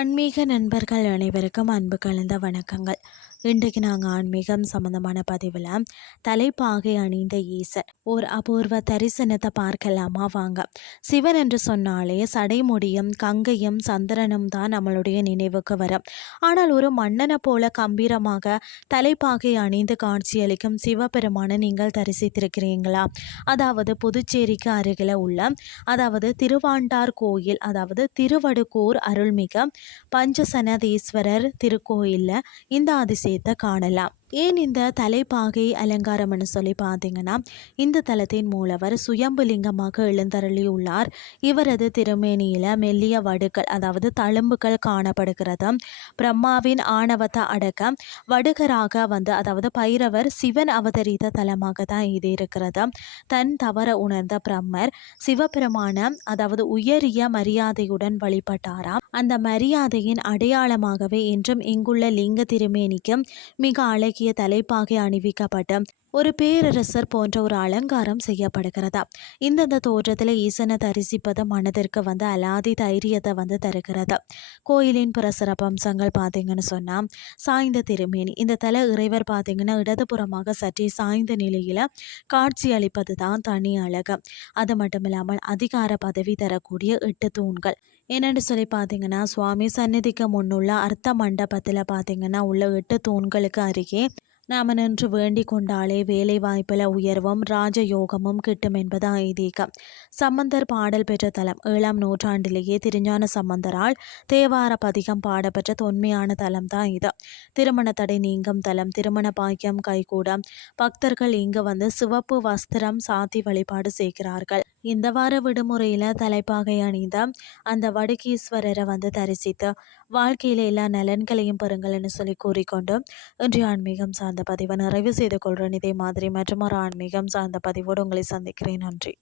ஆன்மீக நண்பர்கள் அனைவருக்கும் அன்பு கலந்த வணக்கங்கள். இன்றைக்கு நாங்கள் ஆன்மீகம் சம்பந்தமான பதிவில் தலைப்பாகை அணிந்த ஈசன் ஒரு அபூர்வ தரிசனத்தை பார்க்கலாமா வாங்க. சிவன் என்று சொன்னாலே சடைமுடியும் கங்கையும் சந்திரனும் தான் நம்மளுடைய நினைவுக்கு வரும். ஆனால் ஒரு மன்னனை போல கம்பீரமாக தலைப்பாகை அணிந்து காட்சியளிக்கும் சிவபெருமானை நீங்கள் தரிசித்திருக்கிறீங்களா? அதாவது புதுச்சேரிக்கு அருகில் உள்ள திருவாண்டார் கோயில், திருவடுக்கூர் அருள்மிகு பஞ்சசனதீஸ்வரர் திருக்கோயிலில் இந்த அதிசயத்தை காணலாம். ஏன் இந்த தலைப்பாகை அலங்காரம்னு சொல்லி பார்த்தீங்கன்னா, இந்த தலத்தின் மூலவர் சுயம்புலிங்கமாக எழுந்தருளியுள்ளார். இவரது திருமேனியில மெல்லிய வடுக்கள் தழும்புகள் காணப்படுகிறது. பிரம்மாவின் ஆணவத்தை அடக்க வடுகராக பைரவர் சிவன் அவதரித்த தலமாக தான் இது இருக்கிறது. தன் தவற உணர்ந்த பிரம்மர் சிவபெருமான உயரிய மரியாதையுடன் வழிபட்டாராம். அந்த மரியாதையின் அடையாளமாகவே இன்றும் இங்குள்ள லிங்க திருமேனிக்கு மிக அழகிய தலைப்பாகை அணிவிக்கப்பட்ட ஒரு பேரரசர் போன்ற ஒரு அலங்காரம் செய்யப்படுகிறதா. இந்த தோற்றத்தில் ஈசனை தரிசிப்பது மனதிற்கு அலாதி தைரியத்தை தருகிறது. கோயிலின் பிற சிறப்பம்சங்கள் பார்த்தீங்கன்னு சொன்னால், சாய்ந்த திருமேனி. இந்த தல இறைவர் பார்த்தீங்கன்னா இடதுபுறமாக சற்றே சாய்ந்த நிலையில் காட்சி அளிப்பது தான் தனி அழகு. அது மட்டும் இல்லாமல் அதிகார பதவி தரக்கூடிய 8 தூண்கள். என்னென்னு சொல்லி பார்த்தீங்கன்னா, சுவாமி சந்நிதிக்கு முன்னுள்ள அர்த்த மண்டபத்தில் பார்த்தீங்கன்னா உள்ள 8 தூண்களுக்கு அருகே நாம் நின்று வேண்டிக் கொண்டாலே வேலை வாய்ப்பில் உயர்வும் ராஜயோகமும் கிட்டும் என்பது ஐதீகம். சம்பந்தர் பாடல் பெற்ற தலம். 7ஆம் நூற்றாண்டிலேயே திருஞான சம்பந்தரால் தேவார பதிகம் பாடப்பெற்ற தொன்மையான தலம் தான் இது. திருமண தடை நீங்கும் தலம். திருமண பாக்கியம் கைகூட பக்தர்கள் இங்கு சிவப்பு வஸ்திரம் சாத்தி வழிபாடு செய்கிறார்கள். இந்த வார விடுமுறையில் தலைப்பாகை அணிந்த அந்த வடுகீஸ்வரரை தரிசித்து வாழ்க்கையில் எல்லா நலன்களையும் பெறுங்கள்னு சொல்லி கூறிக்கொண்டு இன்றைய ஆன்மீகம் சார்ந்த பதிவை நிறைவு செய்து கொள்கிறேன். இதே மாதிரி மற்றும் ஒரு ஆன்மீகம் சார்ந்த பதிவோடு உங்களை சந்திக்கிறேன். நன்றி.